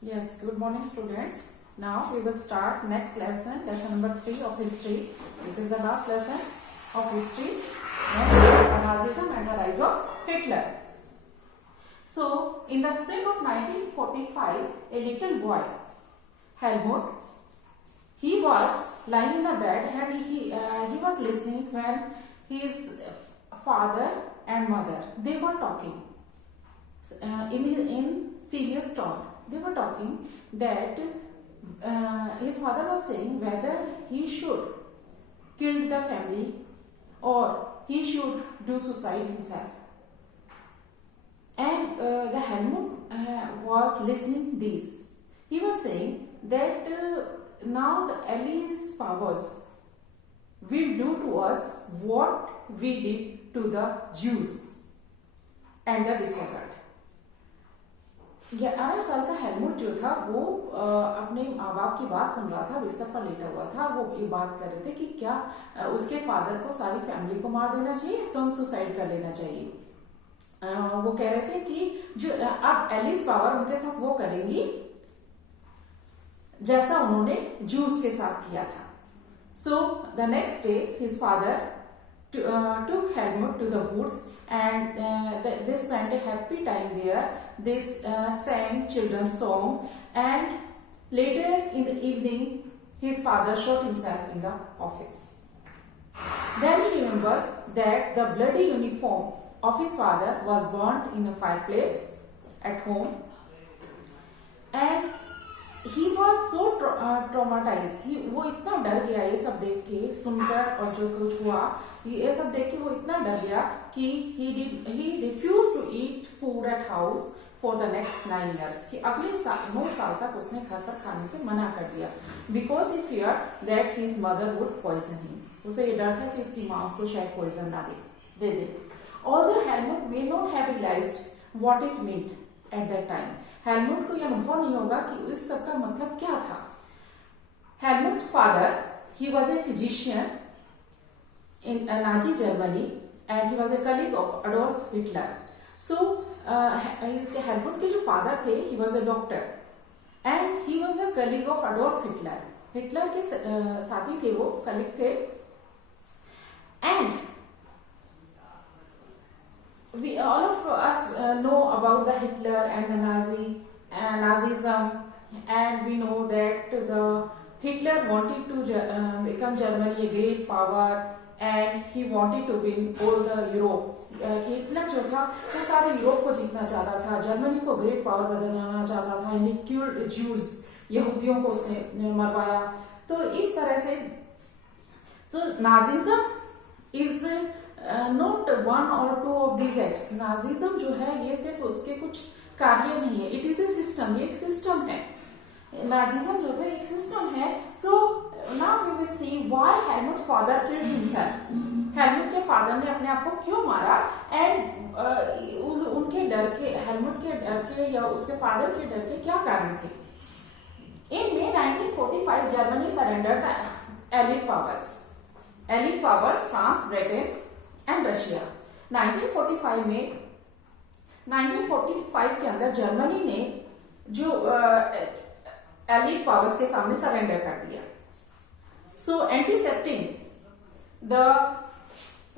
Yes, good morning students. Now we will start next lesson, lesson number 3 of history. This is the last lesson of history. Next, Nazism and the rise of Hitler. So, in the spring of 1945, a little boy, Helmut, he was lying in the bed and he was listening when his father and mother, they were talking in serious tone. They were talking that his father was saying whether he should kill the family or he should do suicide himself. And the Helmut was listening this. He was saying that now the Allies powers will do to us what we did to the Jews and the disabled. 11 साल का Helmut जो था वो अपने माँ बाप की बात सुन रहा था, बिस्तर पर लेटा हुआ था। वो ये बात कर रहे थे कि क्या उसके फादर को सारी फैमिली को मार देना चाहिए, सुसाइड कर लेना चाहिए। वो कह रहे थे कि जो अब एलिस पावर उनके साथ वो करेंगी जैसा उन्होंने जूस के साथ किया था। So the next day his father took Helmut to the woods and they spent a happy time there. They sang children's song and later in the evening his father shot himself in the office. Then he remembers that the bloody uniform of his father was burnt in a fireplace at home and he was so traumatized. वो इतना डर गया ये सब देख के, सुनकर और जो कुछ हुआ ये सब देख के वो इतना डर गया कि he refused to eat food at house for the next 9 years. कि अगले 9 साल तक उसने घर पर खाने से मना कर दिया because he feared that his mother would poison him. उसे ये डर था कि उसकी माँ उसको शायद poison ना दे दे। Although Helmut may not have realized what it meant at that time. Helmut को यह अनुभव नहीं होगा कि इस सब का मतलब क्या था। हेलमुट्स father, he was a physician in Nazi Germany and he was a colleague of Adolf Hitler. So इसके हेलमुट के जो फादर थे, he was a doctor and he was the colleague of Adolf Hitler. Hitler के साथी थे, वो colleague थे and we all of us know about the Hitler and the Nazism, and we know that the Hitler wanted to become Germany a great power and he wanted to win all the Europe. Hitler जो था वो सारे Europe को जीतना चाहता था, Germany को great power बनाना चाहता था, यानी किल्ड ज्यूज, यहूदियों को उसने मरवाया। तो इस तरह से तो नाजिज्म इज नॉट वन और two of these acts. Nazism जो है ये सिर्फ उसके कुछ कार्य नहीं है, इट इज ए सिस्टम, ये एक सिस्टम है। नाजिज्म जो है एक सिस्टम है। So now we will see why Helmut's father killed himself. Helmut के फादर ने अपने आप को क्यों मारा एंड उनके डर के, हेलमुट के डर के या उसके फादर के डर के क्या कारण थे। In May 1945 Germany surrendered the allied powers. Allied powers France, Britain and Russia. 1945 के अंदर जर्मनी ने जो एलिड पावर्स के सामने सरेंडर कर दिया। सो एंटीसेप्टिंग द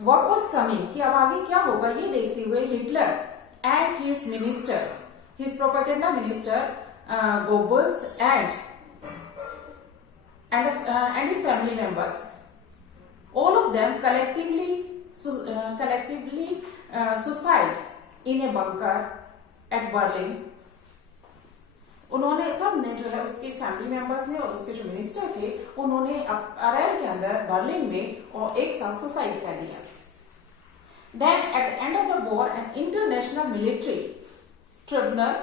व्हाट वाज कमिंग, कि अब आगे क्या होगा ये देखते हुए Hitler and his minister, his propaganda minister Goebbels and his family members, all of them collectively suicide in a bunker at Berlin. उन्होंने सब ने जो है उसके फैमिली मेंबर्स ने और उसके जो मिनिस्टर थे उन्होंने अप्रैल के अंदर बर्लिन में और एक साथ सुसाइड कर लिया। Then at the end of the war an international military tribunal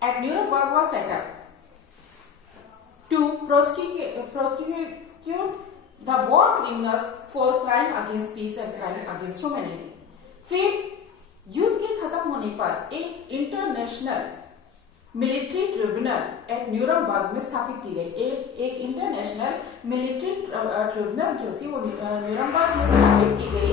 at Nuremberg was set up to prosecute the war criminals for crime against peace and crime against humanity. फिर युद्ध के खत्म होने पर एक international military tribunal at Nuremberg में स्थापित की गई। एक इंटरनेशनल मिलिट्री ट्रिब्यूनल जो थी वो न्यूरमबर्ग में स्थापित की गई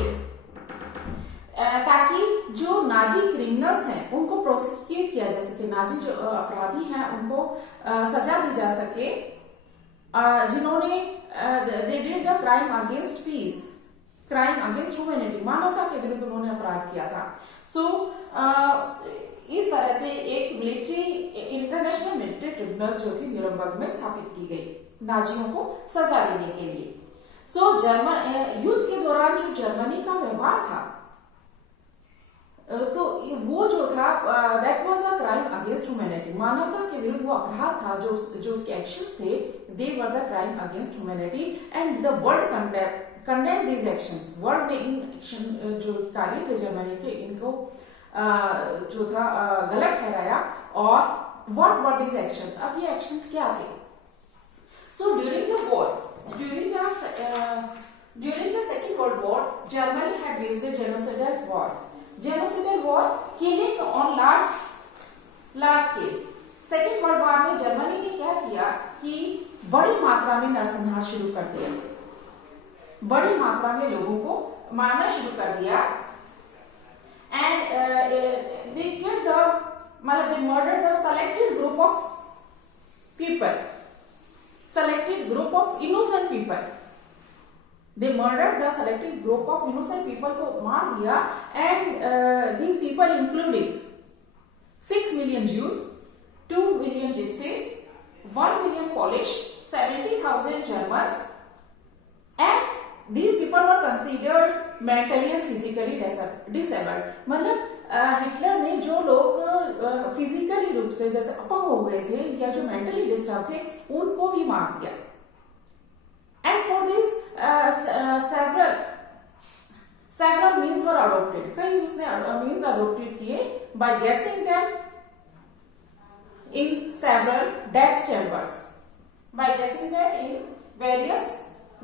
ताकि जो नाजी क्रिमिनल्स हैं उनको प्रोसिक्यूट किया जा सके, नाजी जो अपराधी हैं उनको सजा दी जा सके, जिन्होंने they did the crime against peace, crime against humanity, मानवता के विरुद्ध उन्होंने अपराध किया था। सो इस तरह से एक मिलिट्री, इंटरनेशनल मिलिट्री ट्रिब्यूनल जो थी न्यूरमबर्ग में स्थापित की गई नाजियों को सजा देने के लिए। सो युद्ध के दौरान जो जर्मनी का व्यवहार था, तो वो जो था that was a crime against humanity, मानवता के विरुद्ध वो अपराध था, जो उसके एक्शंस थे, they were the crime against humanity and the world condemned these actions. World ने इन एक्शन जो कार्य थे जर्मनी के, इनको जो था गलत ठहराया। और व्हाट वर दीज एक्शंस, अब ये एक्शंस क्या थे? So during the war, during the Second World War, Germany had waged a genocidal war. Genocidal war, killing on large scale. Second world war में जर्मनी ने क्या किया कि बड़ी मात्रा में नरसंहार शुरू कर दिया, बड़ी मात्रा में लोगों को मारना शुरू कर दिया। एंड they killed the, मतलब they murdered the selected group of people, selected group of innocent people. They murdered the selected group of innocent people को मार दिया। And these people including 6 million Jews, 2 million Gypsies, 1 million Polish, 70,000 Germans, and these people were considered mentally and physically disabled. मतलब Hitler ने जो लोग physically रूप से जैसे अपंग हो गए थे या जो मेंटली डिस्टर्ब थे उनको भी मार दिया। And for this several means were adopted, कई उसने means adopted किए by gassing them in several death chambers, by gassing them in various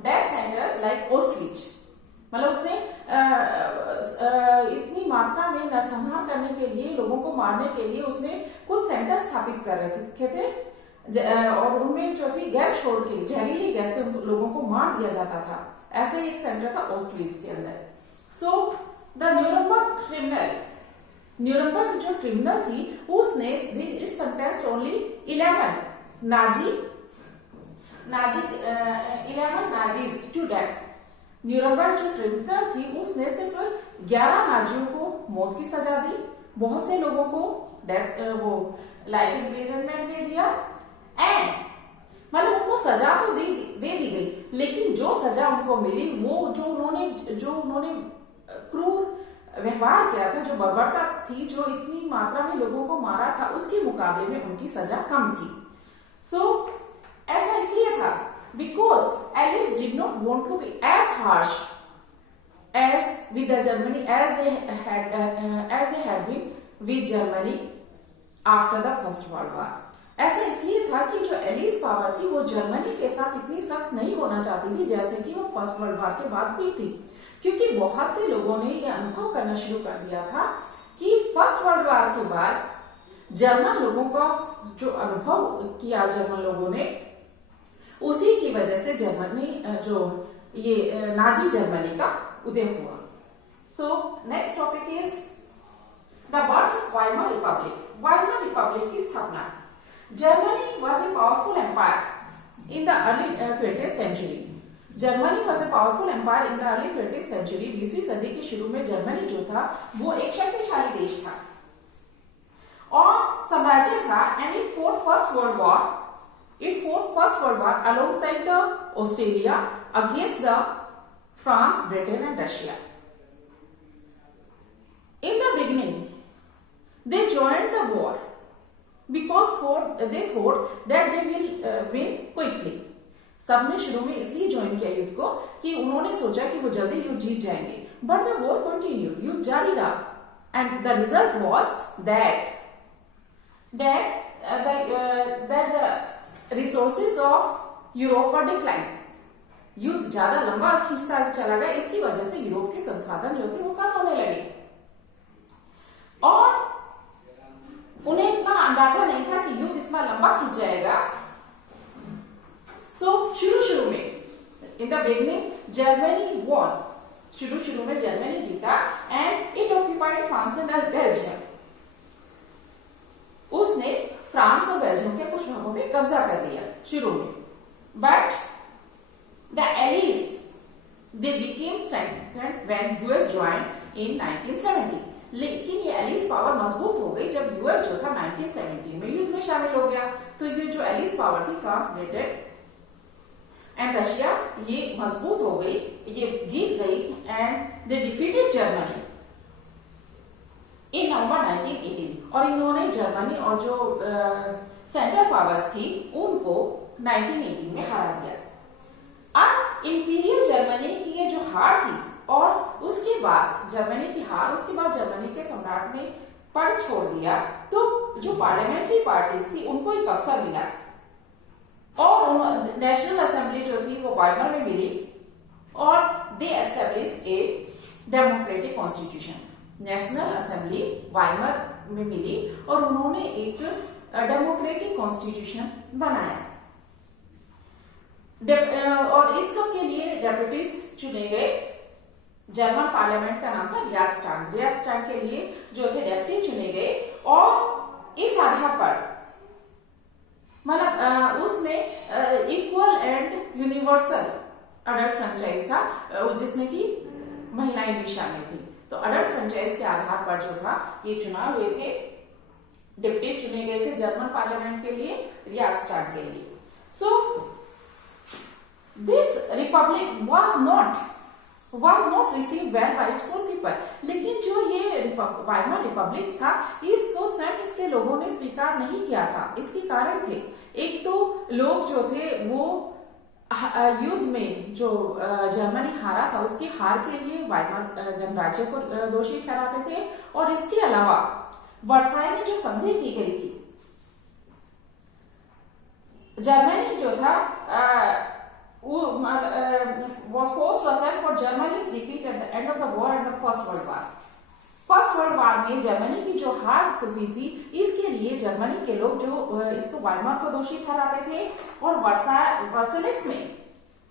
death centers like Auschwitz। मतलब उसने इतनी मात्रा में नरसंहार करने के लिए, लोगों को मारने के लिए उसने कुछ सेंटर स्थापित कर रहे थे और उनमें जो थी गैस छोड़ के, जहरीली गैस से लोगों को मार दिया जाता था। ऐसे एक सेंटर था ऑस्ट्रिच के अंदर। सो द न्यूरमबर्ग जो ट्रिब्यूनल थी उसने it sentenced only 11 Nazis to death. Nuremberg जो ट्रिब्यूनल थी उसने सिर्फ 11 नाजियों को मौत की सजा दी, बहुत से लोगों को डेथ लाइफ इम्प्रिजनमेंट दे दिया। एंड मतलब उनको सजा तो दे दी गई, लेकिन जो सजा उनको मिली वो जो उन्होंने क्रूर व्यवहार किया था, जो बर्बरता थी, जो इतनी मात्रा में लोगों को मारा था, उसके मुकाबले में उनकी सजा कम थी। सो ऐसा इसलिए था because Alice did not want to be as harsh as with the Germany as they had been with Germany after the First World War। ऐसा इसलिए था कि जो एलिस पावर थी वो जर्मनी के साथ इतनी सख्त नहीं होना चाहती थी जैसे कि वो फर्स्ट वर्ल्ड वॉर के बाद हुई थी, क्योंकि बहुत से लोगों ने ये अनुभव करना शुरू कर दिया था कि फर्स्ट वर्ल्ड वॉर के बाद जर्मन लोगों का जो अनुभव किया जर्मन लोगों ने, उसी की वजह से जर्मनी जो ये नाजी जर्मनी का उदय हुआ। So next topic is the birth of Weimar Republic. Weimar Republic की स्थापना। Germany was a powerful empire in the early 20th century. Germany was a powerful empire in the early 20th century। 20वीं सदी के शुरू में Germany जो था वो एक शक्तिशाली देश था और साम्राज्य था। And it fought First World War alongside the Australia against the France, Britain and Russia. In the beginning, they joined the war because they thought that they will win quickly। सबने शुरू में इसलिए ज्वाइन किया युद्ध को कि उन्होंने सोचा कि वो जल्दी युद्ध जीत जाएंगे। बट द वॉर कंटिन्यूड, युद्ध जारी रहा। And the result was that the resources of Europe were decline. युद्ध ज्यादा लंबा खींचता चला गया, इसकी वजह से यूरोप के संसाधन जो थे वो कम होने लगे और उन्हें इतना अंदाजा नहीं था कि युद्ध इतना लंबा खींच जाएगा। सो शुरू में in the beginning Germany won, शुरू में जर्मनी जीता and it occupied France and Belgium. उसने फ्रांस और बेल्जियम के कुछ भागों में कब्जा कर लिया शुरू में, but the allies they became strengthened when US joined in 1970। लेकिन ये एलीज पावर मजबूत हो गई जब यूएस जो था 1970 में युद्ध में शामिल हो गया। तो ये जो एलीज पावर थी फ्रांस, ब्रिटेन एंड रशिया, ये मजबूत हो गई, ये जीत गई and they defeated Germany in November 1918। और इन्होंने जर्मनी और जो सेंट्रल पावर्स थी उनको 1918 में हरा दिया। अब इंपीरियल जर्मनी की ये जो हार थी और उसके बाद जर्मनी की हार, उसके बाद जर्मनी के सम्राट ने पद छोड़ दिया, तो जो पार्लियामेंट्री पार्टीज थी उनको एक अवसर मिला और नेशनल असेंबली जो थी वो वाइमर में मिली और they established a democratic constitution. National assembly Weimar में मिली और उन्होंने एक डेमोक्रेटिक कॉन्स्टिट्यूशन बनाया और इन सब के लिए डेप्यूटीज चुने गए। जर्मन पार्लियामेंट का नाम था रियाजस्टाग। रियाजस्टाग के लिए जो थे डेप्यूटी चुने गए और इस आधार पर मतलब उसमें equal and universal adult franchise था जिसमें कि महिलाएं भी शामिल थी। तो अडल्ट फ्रेंचाइज के आधार पर जो था ये चुनाव हुए थे, डिप्टी चुने गए थे जर्मन पार्लियामेंट के लिए, रियाजस्टाग के लिए। So this Republic was not received well bye its own people. लेकिन जो ये वाइमर रिपब्लिक था इसको स्वयं इसके लोगों ने स्वीकार नहीं किया था। इसके कारण थे, एक तो लोग जो थे वो युद्ध में जो जर्मनी हारा था उसकी हार के लिए वाइमर गणराज्य को दोषी ठहराते थे और इसके अलावा वर्साई में जो संधि की गई थी, जर्मनी जो था was forced to accept for Germany's defeat at the end of the war and the First World War. First world war में जर्मनी की जो हार हुई थी इसके लिए जर्मनी के लोग जो इसको वाइमर को दोषी ठहराते थे और वर्साइलेस में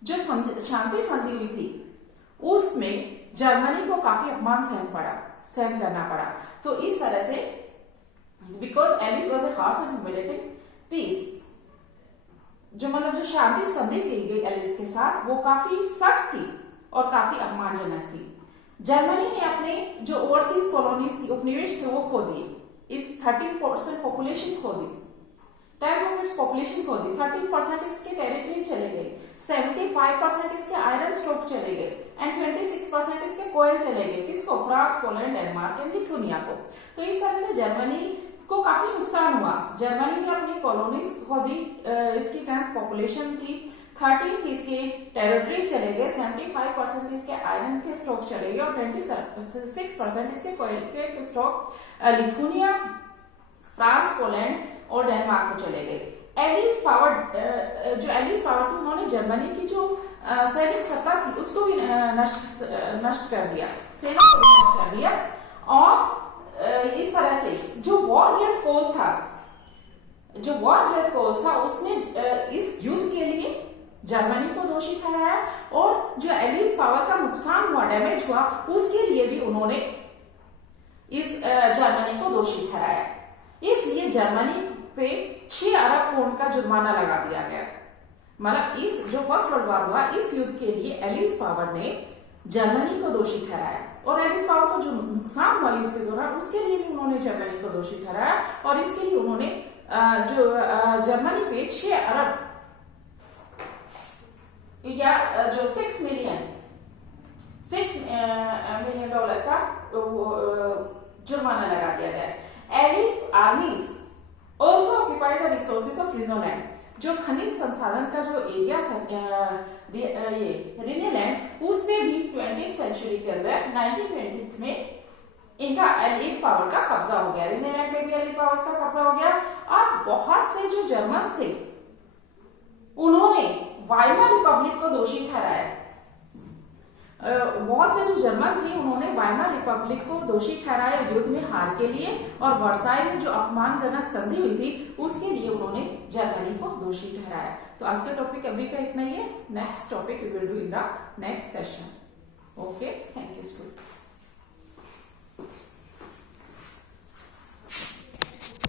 जो शांति संधि हुई थी उसमें जर्मनी को काफी अपमान सहन करना पड़ा। तो इस तरह से because Alice was a harsh and humiliating peace, जो मतलब जो शांति संधि की गई एलिस के साथ वो काफी सख्त थी और काफी अपमानजनक थी। जर्मनी ने अपने जो ओवरसीज कॉलोनीज थी, उपनिवेश थे, वो खो दिए। इस 13% पॉपुलेशन खो दी, 10th ऑफ इट्स पॉपुलेशन खो दी, 13% इसके टेरिटरी चले गए, 75% इसके आयरन स्टॉक चले गए एंड 26% इसके कोयल चले गए। किसको? France, Poland, Denmark and Lithuania को। तो इस तरह से जर्मनी को काफी नुकसान हुआ। जर्मनी ने अपनी कॉलोनीज खो दी, इसकी 10th पॉपुलेशन थी, 13 इसके टेरिटरी चले गए, 75% इसके आयरन के स्टॉक चले गए और 26% इसके कोयल के स्टॉक लिथुनिया, फ्रांस, पोलैंड और डेनमार्क को चले गए। एलिस पावर थी उन्होंने जर्मनी की जो सैनिक सत्ता थी उसको भी नष्ट कर दिया, सेना को भी नष्ट कर दिया और इस तरह से जो वॉरियर कोज था उसने इस युद्ध के लिए जर्मनी को दोषी ठहराया और जो एलिस पावर का नुकसान हुआ, डैमेज हुआ, उसके लिए भी उन्होंने इस जर्मनी को दोषी ठहराया। इसलिए जर्मनी पे 6 अरब पाउंड का जुर्माना लगा दिया गया। मतलब इस जो फर्स्ट वर्ल्ड वॉर हुआ इस युद्ध के लिए एलिस पावर ने जर्मनी को दोषी ठहराया और एलिस पावर को जो नुकसान हुआ युद्ध के दौरान उसके लिए भी उन्होंने जर्मनी को दोषी ठहराया और इसके लिए उन्होंने जो जर्मनी पे 6 अरब या जो 6 मिलियन डॉलर का जुर्माना लगा दिया गया। Allied armies also occupied the resources of Rhineland, जो खनिज संसाधन का जो एरिया था ये रिनेलैंड, उसमें भी 20th सेंचुरी के अंदर 1920 में इनका एलिड पावर का कब्जा हो गया। रिनेलैंड में भी एलिड पावर का कब्जा हो गया और बहुत से जो जर्मन्स थे उन्होंने वाइमर रिपब्लिक को दोषी ठहराया। बहुत से जो जर्मन थे उन्होंने वाइमर रिपब्लिक को दोषी ठहराया युद्ध में हार के लिए और वर्साई में जो अपमानजनक संधि हुई थी उसके लिए उन्होंने जर्मनी को दोषी ठहराया। तो आज का टॉपिक अभी का इतना ही है। Next topic we will do in the next session. Okay, thank you students.